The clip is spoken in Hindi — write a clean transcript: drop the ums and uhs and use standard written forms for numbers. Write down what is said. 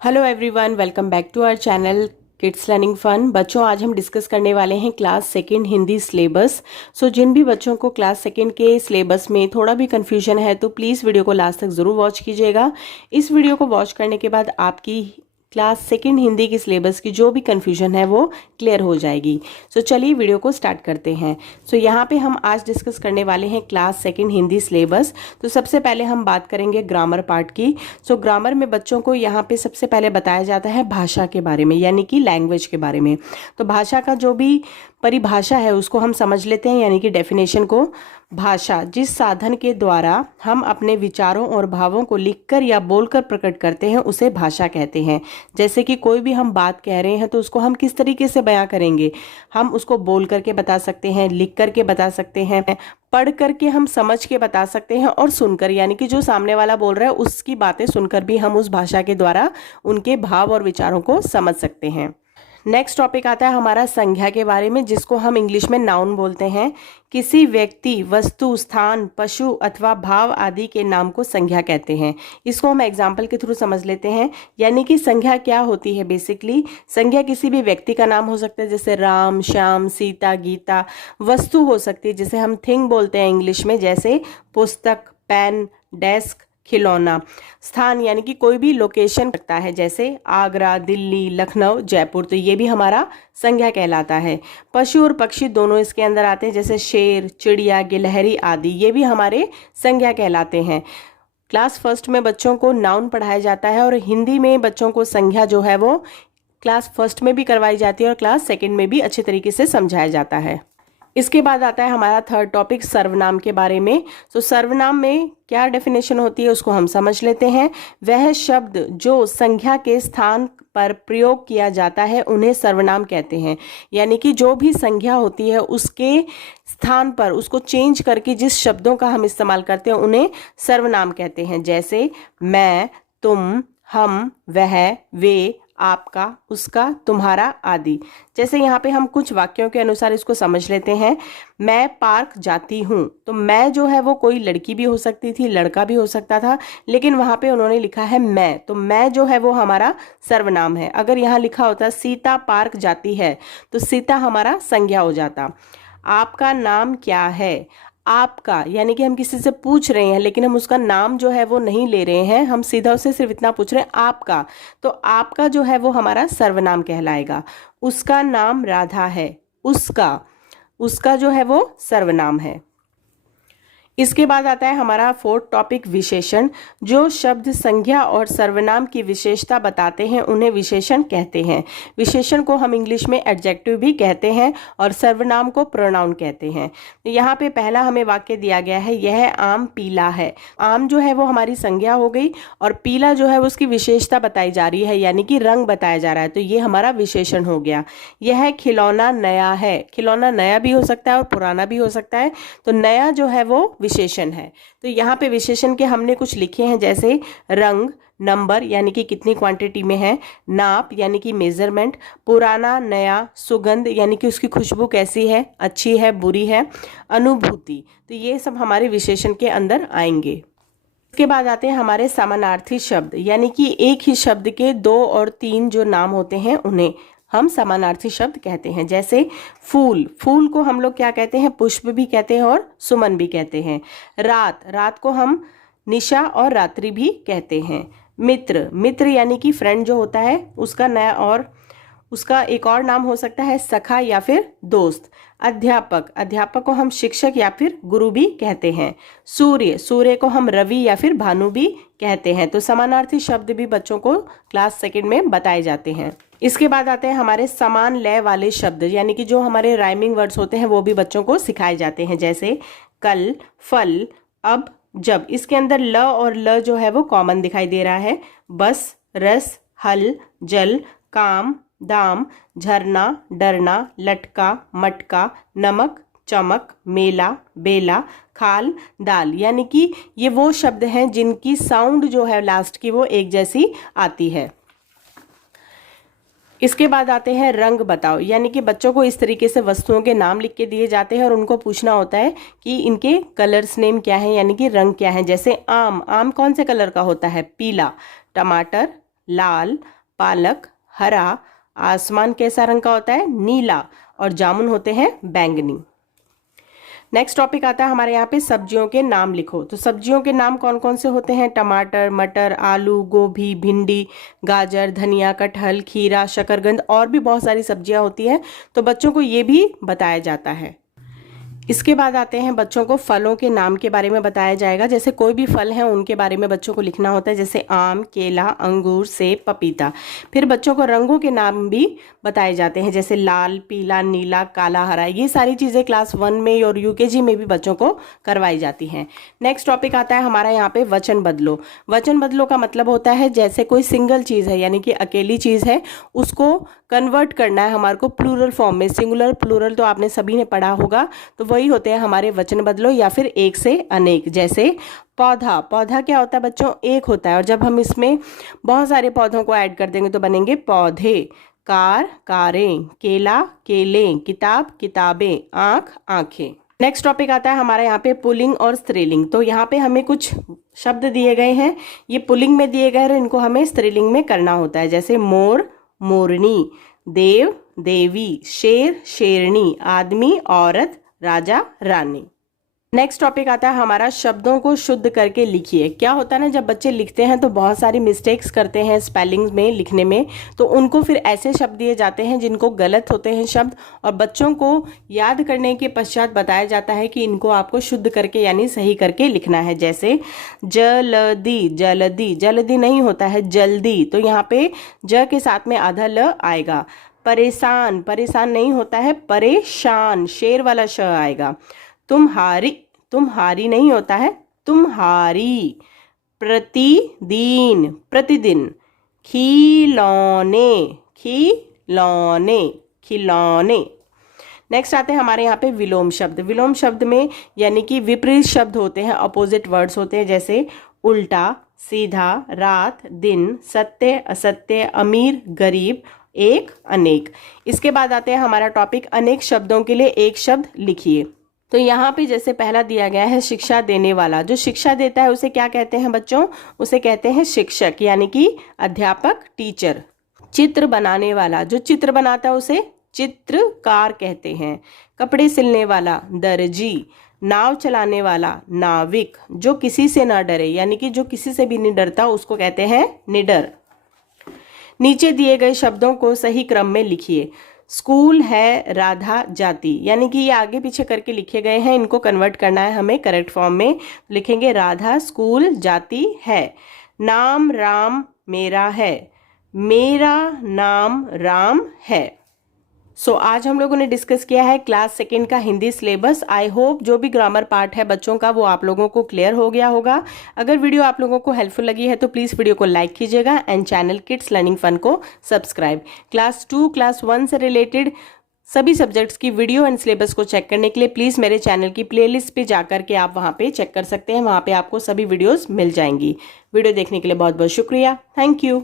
Hello everyone, welcome back to our channel kids learning fun. बच्चों, आज हम डिस्कस करने वाले हैं क्लास सेकंड हिंदी सिलेबस। जिन भी बच्चों को क्लास सेकंड के सिलेबस में थोड़ा भी कंफ्यूजन है तो प्लीज़ वीडियो को लास्ट तक ज़रूर वॉच कीजिएगा। इस वीडियो को वॉच करने के बाद आपकी क्लास सेकंड हिंदी की सिलेबस की जो भी कंफ्यूजन है वो क्लियर हो जाएगी। चलिए वीडियो को स्टार्ट करते हैं। यहाँ पे हम आज डिस्कस करने वाले हैं क्लास सेकंड हिंदी सिलेबस। तो सबसे पहले हम बात करेंगे ग्रामर पार्ट की। ग्रामर में बच्चों को यहाँ पे सबसे पहले बताया जाता है भाषा के बारे में, यानी कि लैंग्वेज के बारे में। तो भाषा का जो भी परिभाषा है उसको हम समझ लेते हैं, यानी कि डेफिनेशन को। भाषा जिस साधन के द्वारा हम अपने विचारों और भावों को लिखकर या बोलकर प्रकट करते हैं उसे भाषा कहते हैं। जैसे कि कोई भी हम बात कह रहे हैं तो उसको हम किस तरीके से बयां करेंगे, हम उसको बोल करके बता सकते हैं, लिख करके बता सकते हैं, पढ़ करके हम समझ के बता सकते हैं, और सुनकर, यानी कि जो सामने वाला बोल रहा है उसकी बातें सुनकर भी हम उस भाषा के द्वारा उनके भाव और विचारों को समझ सकते हैं। नेक्स्ट टॉपिक आता है हमारा संज्ञा के बारे में, जिसको हम इंग्लिश में नाउन बोलते हैं। किसी व्यक्ति, वस्तु, स्थान, पशु अथवा भाव आदि के नाम को संज्ञा कहते हैं। इसको हम एग्जाम्पल के थ्रू समझ लेते हैं। यानी कि संज्ञा क्या होती है? बेसिकली संज्ञा किसी भी व्यक्ति का नाम हो सकता है, जैसे राम, श्याम, सीता, गीता। वस्तु हो सकती है, जिसे हम थिंग बोलते हैं इंग्लिश में, जैसे पुस्तक, पेन, डेस्क, खिलौना। स्थान यानी कि कोई भी लोकेशन रखता है, जैसे आगरा, दिल्ली, लखनऊ, जयपुर, तो ये भी हमारा संज्ञा कहलाता है। पशु और पक्षी दोनों इसके अंदर आते हैं, जैसे शेर, चिड़िया, गिलहरी आदि, ये भी हमारे संज्ञा कहलाते हैं। क्लास फर्स्ट में बच्चों को नाउन पढ़ाया जाता है, और हिंदी में बच्चों को संज्ञा जो है वो क्लास फर्स्ट में भी करवाई जाती है और क्लास सेकेंड में भी अच्छे तरीके से समझाया जाता है। इसके बाद आता है हमारा थर्ड टॉपिक सर्वनाम के बारे में। सर्वनाम में क्या डेफिनेशन होती है उसको हम समझ लेते हैं। वह शब्द जो संज्ञा के स्थान पर प्रयोग किया जाता है उन्हें सर्वनाम कहते हैं। यानी कि जो भी संज्ञा होती है उसके स्थान पर उसको चेंज करके जिस शब्दों का हम इस्तेमाल करते हैं उन्हें सर्वनाम कहते हैं। जैसे मैं, तुम, हम, वह, वे, आपका, उसका, तुम्हारा आदि। जैसे यहाँ पे हम कुछ वाक्यों के अनुसार इसको समझ लेते हैं। मैं पार्क जाती हूँ, तो मैं जो है वो कोई लड़की भी हो सकती थी, लड़का भी हो सकता था, लेकिन वहाँ पे उन्होंने लिखा है मैं, तो मैं जो है वो हमारा सर्वनाम है। अगर यहाँ लिखा होता सीता पार्क जाती है तो सीता हमारा संज्ञा हो जाता। आपका नाम क्या है? आपका यानी कि हम किसी से पूछ रहे हैं, लेकिन हम उसका नाम जो है वो नहीं ले रहे हैं, हम सीधा उससे सिर्फ इतना पूछ रहे हैं आपका, तो आपका जो है वो हमारा सर्वनाम कहलाएगा। उसका नाम राधा है, उसका जो है वो सर्वनाम है। इसके बाद आता है हमारा फोर्थ टॉपिक विशेषण। जो शब्द संज्ञा और सर्वनाम की विशेषता बताते हैं उन्हें विशेषण कहते हैं। विशेषण को हम इंग्लिश में एडजेक्टिव भी कहते हैं और सर्वनाम को प्रोनाउन कहते हैं। यहाँ पे पहला हमें वाक्य दिया गया है, यह आम पीला है। आम जो है वो हमारी संज्ञा हो गई और पीला जो है उसकी विशेषता बताई जा रही है, यानी कि रंग बताया जा रहा है, तो ये हमारा विशेषण हो गया। यह खिलौना नया है। खिलौना नया भी हो सकता है और पुराना भी हो सकता है, तो नया जो है वो विशेषण है। तो यहाँ पे विशेषण के हमने कुछ लिखे हैं, जैसे रंग, नंबर यानी कि कितनी क्वांटिटी में है, नाप यानी कि मेजरमेंट, पुराना, नया, सुगंध यानी कि उसकी खुशबू कैसी है, अच्छी है, बुरी है, अनुभूति, तो ये सब हमारे विशेषण के अंदर आएंगे। इसके बाद आते हैं हमारे समानार्थी शब्द, यानी कि एक ही शब्द के दो और तीन जो नाम होते हैं उन्हें हम समानार्थी शब्द कहते हैं। जैसे फूल, फूल को हम लोग क्या कहते हैं? पुष्प भी कहते हैं और सुमन भी कहते हैं। रात, रात को हम निशा और रात्रि भी कहते हैं। मित्र, मित्र यानी कि फ्रेंड जो होता है उसका नया और उसका एक और नाम हो सकता है सखा या फिर दोस्त। अध्यापक, अध्यापक को हम शिक्षक या फिर गुरु भी कहते हैं। सूर्य, सूर्य को हम रवि या फिर भानु भी कहते हैं। तो समानार्थी शब्द भी बच्चों को क्लास सेकंड में बताए जाते हैं। इसके बाद आते हैं हमारे समान लय वाले शब्द, यानी कि जो हमारे राइमिंग वर्ड्स होते हैं वो भी बच्चों को सिखाए जाते हैं। जैसे कल, फल, अब, जब। इसके अंदर ल और ल जो है वो कॉमन दिखाई दे रहा है। बस, रस, हल, जल, काम, दाम, झरना, डरना, लटका, मटका, नमक, चमक, मेला, बेला, खाल, दाल, यानी कि ये वो शब्द हैं जिनकी साउंड जो है लास्ट की वो एक जैसी आती है। इसके बाद आते हैं रंग बताओ, यानी कि बच्चों को इस तरीके से वस्तुओं के नाम लिख के दिए जाते हैं और उनको पूछना होता है कि इनके कलर्स नेम क्या है, यानी कि रंग क्या है। जैसे आम, आम कौन से कलर का होता है? पीला। टमाटर लाल, पालक हरा, आसमान कैसा रंग का होता है, नीला, और जामुन होते हैं बैंगनी। नेक्स्ट टॉपिक आता है हमारे यहाँ पे सब्जियों के नाम लिखो। तो सब्जियों के नाम कौन कौन से होते हैं, टमाटर, मटर, आलू, गोभी, भिंडी, गाजर, धनिया, कटहल, खीरा, शकरकंद और भी बहुत सारी सब्जियां होती हैं। तो बच्चों को ये भी बताया जाता है। इसके बाद आते हैं बच्चों को फलों के नाम के बारे में बताया जाएगा। जैसे कोई भी फल है उनके बारे में बच्चों को लिखना होता है, जैसे आम, केला, अंगूर, सेब, पपीता। फिर बच्चों को रंगों के नाम भी बताए जाते हैं, जैसे लाल, पीला, नीला, काला, हरा। ये सारी चीज़ें क्लास 1 में और यूकेजी में भी बच्चों को करवाई जाती हैं। नेक्स्ट टॉपिक आता है हमारा यहाँ पे वचन बदलो। वचन बदलो का मतलब होता है जैसे कोई सिंगल चीज़ है यानी कि अकेली चीज़ है, उसको कन्वर्ट करना है हमारे को प्लूरल फॉर्म में। सिंगुलर प्लूरल तो आपने सभी ने पढ़ा होगा, तो वही होते हैं हमारे वचन बदलो, या फिर एक से अनेक। जैसे पौधा, पौधा क्या होता है बच्चों, एक होता है, और जब हम इसमें बहुत सारे पौधों को ऐड कर देंगे तो बनेंगे पौधे। कार, कारें, केला, केलें, किताब, किताबें, आंख, आंखें। नेक्स्ट टॉपिक आता है हमारे यहाँ पे पुल्लिंग और स्त्रीलिंग। तो यहाँ पे हमें कुछ शब्द दिए गए हैं, ये पुल्लिंग में दिए गए हैं, इनको हमें स्त्रीलिंग में करना होता है। जैसे मोर, मोरनी, देव, देवी, शेर, शेरनी, आदमी, औरत, राजा, रानी। नेक्स्ट टॉपिक आता है हमारा शब्दों को शुद्ध करके लिखिए। क्या होता है ना, जब बच्चे लिखते हैं तो बहुत सारी मिस्टेक्स करते हैं स्पेलिंग में, लिखने में, तो उनको फिर ऐसे शब्द दिए जाते हैं जिनको गलत होते हैं शब्द, और बच्चों को याद करने के पश्चात बताया जाता है कि इनको आपको शुद्ध करके यानी सही करके लिखना है। जैसे जल्दी, जल्दी, जल्दी नहीं होता है जल्दी, तो यहाँ पे ज के साथ में आधा ल आएगा। परेशान, परेशान नहीं होता है परेशान, शेर वाला श आएगा। तुम्हारी, तुम्हारी नहीं होता है तुम्हारी। प्रतिदिन, प्रतिदिन। खिलौने, खिलौने, खिलौने। नेक्स्ट आते हैं हमारे यहाँ पे विलोम शब्द। विलोम शब्द में यानी कि विपरीत शब्द होते हैं, अपोजिट वर्ड्स होते हैं, जैसे उल्टा, सीधा, रात, दिन, सत्य, असत्य, अमीर, गरीब, एक, अनेक। इसके बाद आते हैं हमारा टॉपिक अनेक शब्दों के लिए एक शब्द लिखिए। तो यहाँ पे जैसे पहला दिया गया है शिक्षा देने वाला। जो शिक्षा देता है उसे क्या कहते हैं बच्चों, उसे कहते हैं शिक्षक यानी कि अध्यापक, टीचर। चित्र बनाने वाला, जो चित्र बनाता है उसे चित्रकार कहते हैं। कपड़े सिलने वाला, दर्जी। नाव चलाने वाला, नाविक। जो किसी से ना डरे यानी कि जो किसी से भी नहीं डरता उसको कहते हैं निडर। नीचे दिए गए शब्दों को सही क्रम में लिखिए। स्कूल है, राधा जाती, यानी कि ये आगे पीछे करके लिखे गए हैं, इनको कन्वर्ट करना है हमें करेक्ट फॉर्म में। लिखेंगे राधा स्कूल जाती है। नाम राम मेरा है, मेरा नाम राम है। सो आज हम लोगों ने डिस्कस किया है क्लास 2 का हिंदी सिलेबस। आई होप जो भी ग्रामर पार्ट है बच्चों का वो आप लोगों को क्लियर हो गया होगा। अगर वीडियो आप लोगों को हेल्पफुल लगी है तो प्लीज़ वीडियो को लाइक कीजिएगा and channel kids learning fun को सब्सक्राइब। क्लास 2, क्लास 1 से रिलेटेड सभी सब्जेक्ट्स की वीडियो एंड सिलेबस को चेक करने के लिए प्लीज़ मेरे चैनल की प्लेलिस्ट पे जाकर के आप वहाँ पे चेक कर सकते हैं। वहाँ पे आपको सभी वीडियोज़ मिल जाएंगी। वीडियो देखने के लिए बहुत बहुत शुक्रिया। Thank you.